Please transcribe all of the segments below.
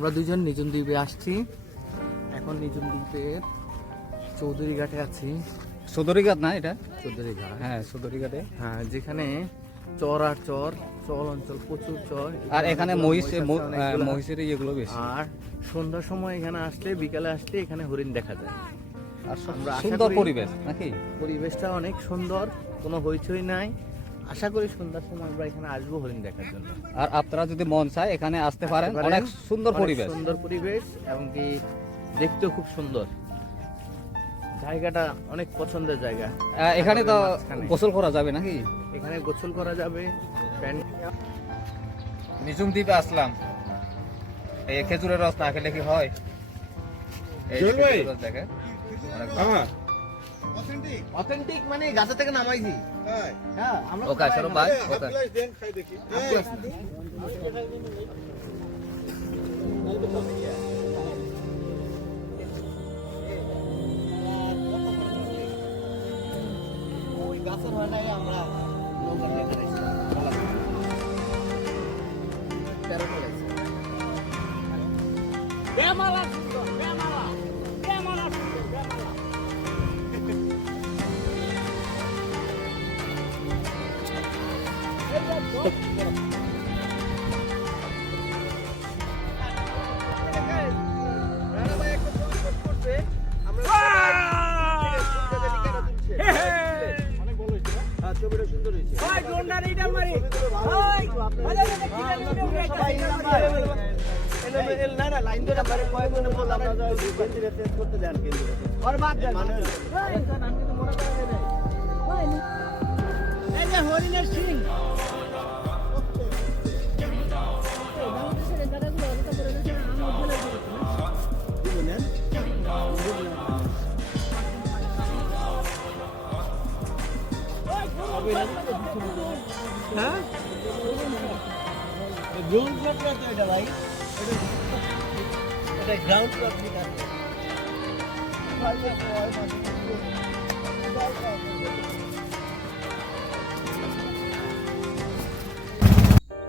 আমরা দুজন নিজুম দ্বীপে আসছি। এখন নিজুম দ্বীপের চৌধুরী ঘাটে আছি। সদরিঘাট না এটা? চৌধুরী ঘাট হ্যাঁ সদরিঘাটে হ্যাঁ যেখানে চর আর চর চর অঞ্চল প্রচুর চর। আর এখানে মহিষ মহিষের ইয়েগুলো বেশি। আর সন্ধ্যার সময় এখানে আসলে বিকালে আসলে এখানে হরিণ দেখা যায়। আর সুন্দর পরিবেশ নাকি? পরিবেশটা অনেক সুন্দর কোনো হইচই নাই। আশা করি সন্ধ্যার সময় আমরা এখানে আসব হরিণ দেখার জন্য। আর আপনারা যদি মন চায় এখানে আসতে পারেন। অনেক সুন্দর পরিবেশ। সুন্দর পরিবেশ এবং কি দেখতেও খুব সুন্দর। জায়গাটা অনেক পছন্দের জায়গা। এখানে তো গোসল করা যাবে নাকি? এখানে গোসল করা যাবে। নিজুম দ্বীপে আসলাম। এই খেজুরের রস না খেলে কি হয়। হ্যাঁ অথেন্টিক মানে গাছা থেকে নামাইছি। ওকে সরো ভাই ওকে দেন খাই দেখি ওই গাছের হয় নাই আমরা নৌকা দিয়ে বেড়াইছি। তেরো বেড়াইছি। ছবিটা সুন্দর হয়েছে। না না লাইন ধরে পরে কয়েকজনে বললাম না যে চেঞ্জ করতে দেন। কিন্তু আর বাদ দেন মানে এই যে হরিণের সিং। হ্যাঁ? গ্রাউন্ড ফ্লোর তো এটা ভাই।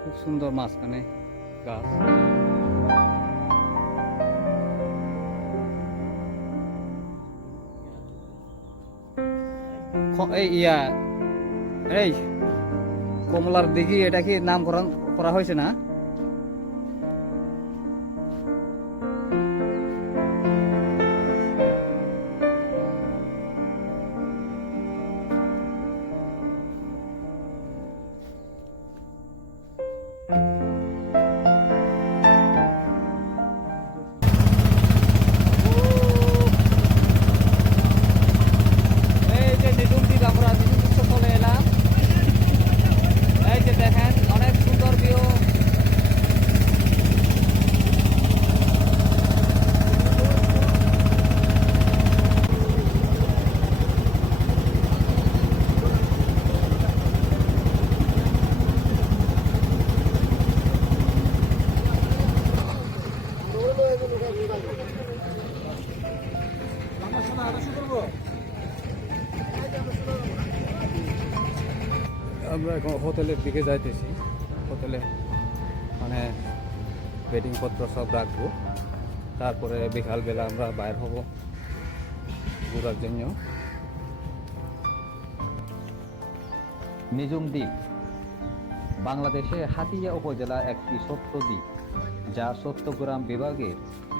খুব সুন্দর মাঝখানে গাছ। ইয়া এই কমলার দিঘি এটা কি নামকরণ করা হয়েছে না? এই এখন হোটেলের দিকে যাইতেছি। হোটেলে মানে বেডিং পত্র সব রাখব। তারপরে বিকালবেলা আমরা বাইর হব ঘোরার জন্য। নিজুম দ্বীপ। বাংলাদেশে হাতিয়া উপজেলা একটি সত্য দ্বীপ, যা চট্টগ্রাম বিভাগের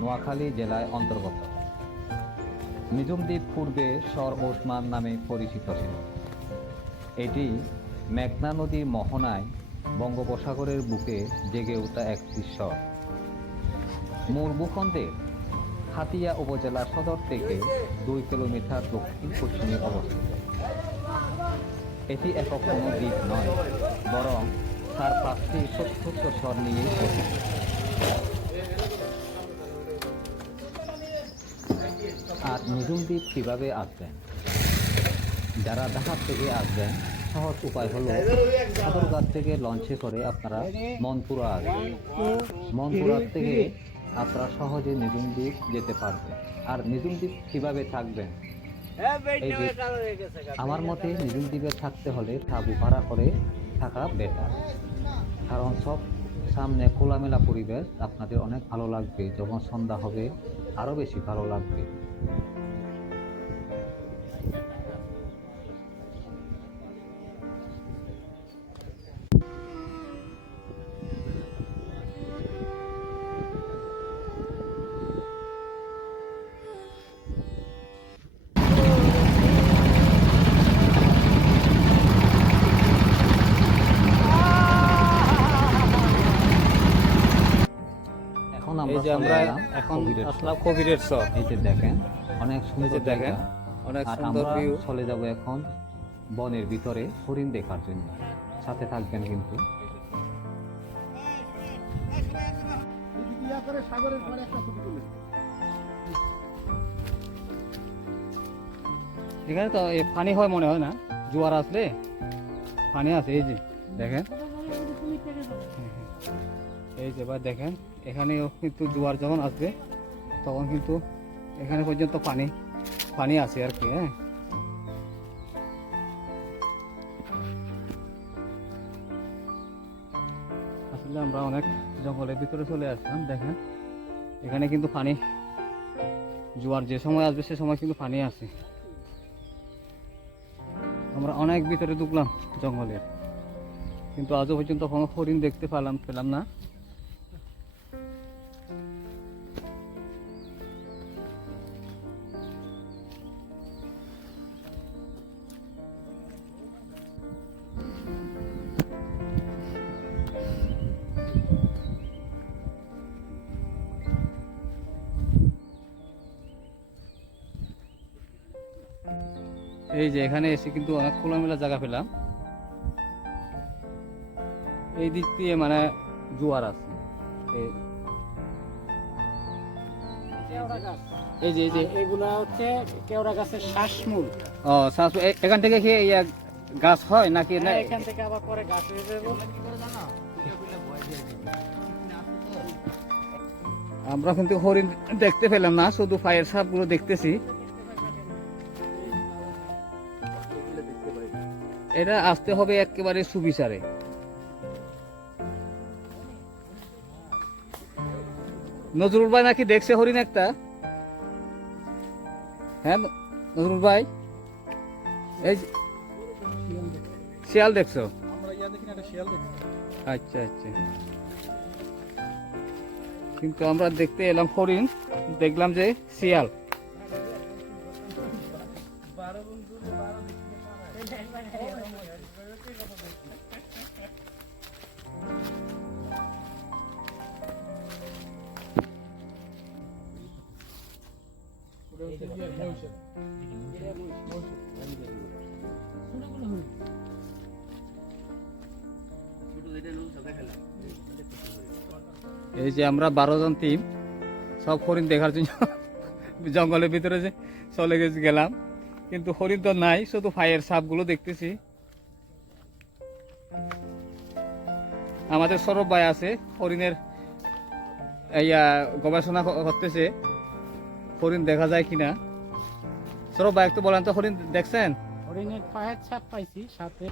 নোয়াখালী জেলায় অন্তর্গত। নিজুম দ্বীপ পূর্বে সর ওসমান নামে পরিচিত ছিল। এটি মেঘনা নদীর মোহনায় বঙ্গোপসাগরের বুকে জেগে ওঠা একটি স্বর মূল ভূখণ্ডের হাতিয়া উপজেলা সদর থেকে দুই কিলোমিটার দক্ষিণ পশ্চিমে অবস্থিত। এটি একক কোনো দ্বীপ নয়, বরং তার পাঁচটি সত্তর স্বর নিয়ে গঠিত। আর নিজুম দ্বীপ কীভাবে আসবেন? যারা ঢাকা থেকে আসবেন সহজ উপায় হলো সদরঘাট থেকে লঞ্চে করে আপনারা মনপুরা আসবেন। মনপুরা থেকে আপনারা সহজে নিজুম দ্বীপ যেতে পারবেন। আর নিজুম দ্বীপ কীভাবে থাকবেন? আমার মতে নিজুম দ্বীপে থাকতে হলে তাবু ভাড়া করে থাকা বেটার কারণ সব সামনে খোলামেলা পরিবেশ, আপনাদের অনেক ভালো লাগবে। যখন সন্ধ্যা হবে আরও বেশি ভালো লাগবে। যে আমরা এখন আসলাম চর এই যে দেখেন অনেক সুন্দর দেখেন অনেক সুন্দর ভিউ চলে যাব এখন বনের ভিতরে হরিণ দেখার জন্য। সাথে থাকবেন কিন্তু। এখানে তো এই পানি হয় মনে হয় না? জোয়ার আসলে? পানি আছে এই যে দেখেন। এই যে বা দেখেন। এখানেও কিন্তু জোয়ার যখন আসবে, তখন কিন্তু এখানে পর্যন্ত পানি পানি আছে আর কি হ্যাঁ। আসলে আমরা অনেক জঙ্গলের ভিতরে চলে আসলাম, দেখেন। এখানে কিন্তু পানি, জোয়ার যে সময় আসবে সে সময় কিন্তু পানি আছে। আমরা অনেক ভিতরে ঢুকলাম জঙ্গলের কিন্তু আজও পর্যন্ত কোনো হরিণ দেখতে পেলাম পেলাম না। যে এখানে এসে কিন্তু অনেক খোলামেলা জায়গা পেলাম। এই দিক দিয়ে মানে জোয়ার আছে। এই- যে এই যে। এগুলা হচ্ছে কেওড়া গাছের শ্বাসমূল। ও শ্বাস এখান থেকে কি গাছ হয় নাকি না এখান থেকে আবার পরে গাছ হয়ে যাবে। আমরা কিন্তু হরিণ দেখতে পেলাম না শুধু ফায়ার সাপগুলো দেখতেছি। এটা আসতে হবে একেবারে সুবিচারে। নজরুল ভাই নাকি দেখছে হরিণ একটা? হ্যাঁ নজরুল ভাই? এই শিয়াল দেখছ? আচ্ছা আচ্ছা। কিন্তু আমরা দেখতে এলাম হরিণ দেখলাম যে শিয়াল। এই যে আমরা বারো জন টিম সব হরিণ দেখার জন্য জঙ্গলের ভিতরে যে চলে গেছি, গেলাম। কিন্তু হরিণ তো নাই, শুধু ফায়ার সাপগুলো দেখতেছি। আমাদের সৌরভ ভাই আছে, হরিণের গবেষণা করতেছে। হরিণ দেখা যায় কিনা? সৌরভ ভাই একটু বলেন তো হরিণ দেখছেন? হরিণের পায়ের ছাপ পাইছি সাথে।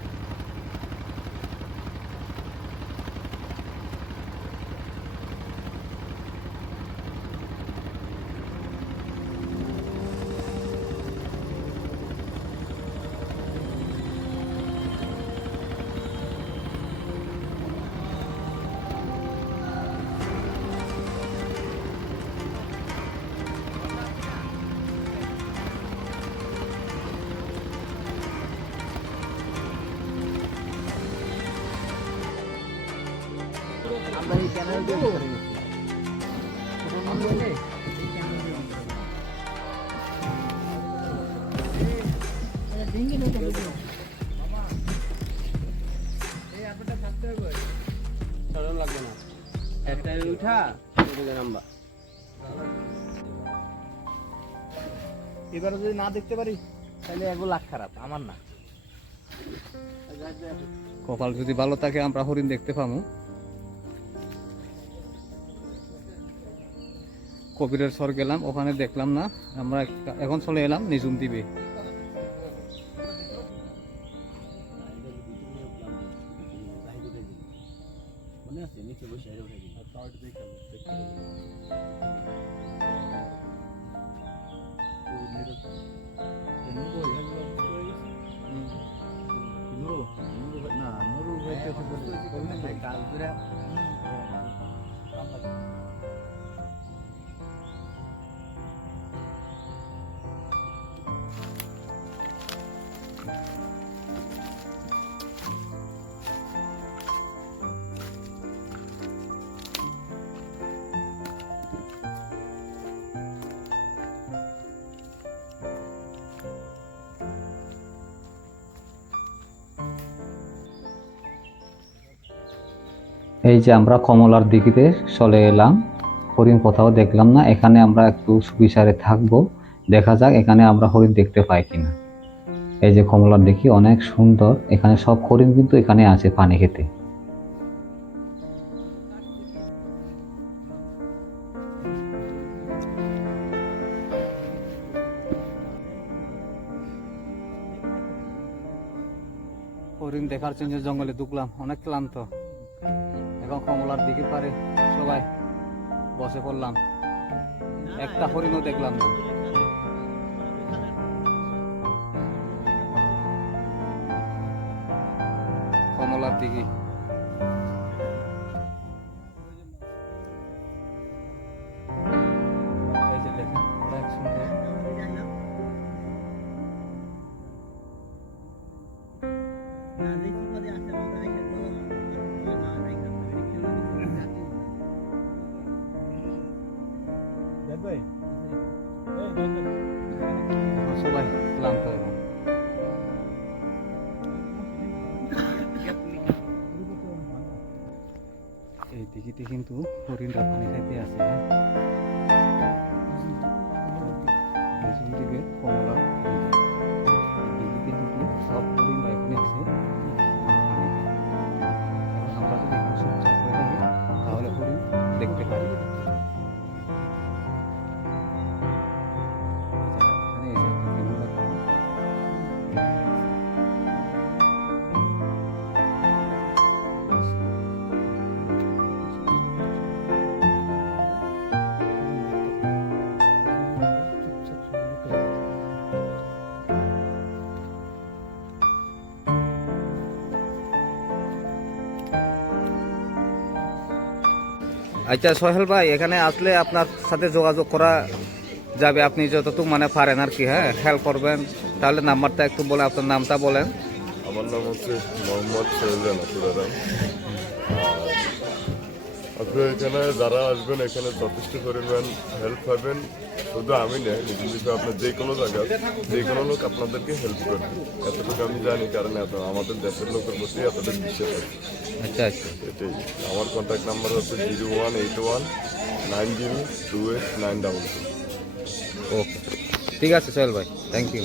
এবারে যদি না দেখতে পারি তাহলে এগুলো লাখ খারাপ আমার না। কপাল যদি ভালো থাকে আমরা হরিণ দেখতে পাবো। কবিরের সর গেলাম ওখানে দেখলাম না আমরা এখন চলে এলাম নিজুম দ্বীপে। এই যে আমরা কমলার দিঘিতে চলে এলাম, হরিণ কোথাও দেখলাম না, এখানে আমরা একটু সুবিচারে থাকব, দেখা যাক এখানে আমরা হরিণ দেখতে পাই কিনা। এই যে কমলার দিঘি অনেক সুন্দর, এখানে সব হরিণ কিন্তু এখানে আছে পানি খেতে। হরিণ দেখার জন্য জঙ্গলে ঢুকলাম, অনেক ক্লান্ত। এখন কমলার দিকে পারে সবাই। বসে পড়লাম। একটা হরিণও দেখলাম না। কমলার দিকে। সবাই কিন্তু হরিণরা পানি খাইতে আছে কমলা আচ্ছা সোহেল ভাই, এখানে আসলে আপনার সাথে যোগাযোগ করা যাবে। আপনি যতটুকু মানে পারেন আর কি হ্যাঁ? হেল্প করবেন। তাহলে নাম্বারটা একটু বলে, আপনার নামটা বলেন। আমার নাম হচ্ছে মোহাম্মদ আসুরারাম আপনি এখানে যারা আসবেন এখানে যথেষ্ট পরিমাণ হেল্প পাবেন। শুধু আমি নেই নির্দিষ্ট আপনার যে কোনো জায়গায় যে কোনো লোক আপনাদেরকে হেল্প করবে। এতটুকু আমি জানি কারণ এত আমাদের দেশের লোকের প্রতি এতটা বিশ্বাস আছে। আচ্ছা আচ্ছা। এটাই। আমার কন্ট্যাক্ট নাম্বার হচ্ছে zero one eight one nine zero two eight nine double two. Okay. ঠিক আছে সোহেল ভাই। Thank you